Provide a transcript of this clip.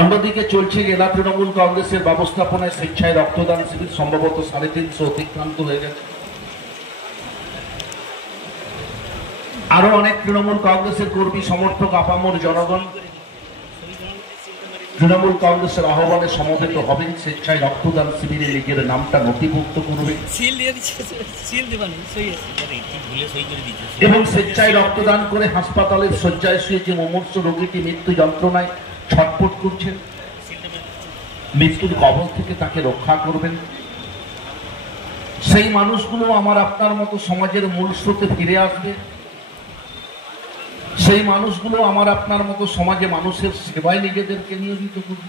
অন্যদিকে চলছে জেলা তৃণমূল কংগ্রেসের ব্যবস্থাপনায় স্বেচ্ছায় রক্তদান শিবির সম্ভবত 350 অতিক্রান্ত হয়ে গেছে। আরো অনেক তৃণমূল কংগ্রেসের কর্মী সমর্থক আপামর জনগণ তৃণমূল কংগ্রেসের আহ্বানে সমবেত হবেন, স্বেচ্ছায় রক্তদান শিবিরে নিজের নামটা নথিভুক্ত করবেন এবং স্বেচ্ছায় রক্তদান করে হাসপাতালের শয্যায় শুয়ে যে মুমূর্ষ রোগীটি মৃত্যু যন্ত্রণায় ছটফট করছেন, মৃত্যুর কবল থেকে তাকে রক্ষা করবেন। সেই মানুষগুলো আমার আপনার মতো সমাজের মূল স্রোতে ফিরে আসবে। সেই মানুষগুলো আমার আপনার মতো সমাজে মানুষের সেবায় নিজেদেরকে নিয়োজিত করবে।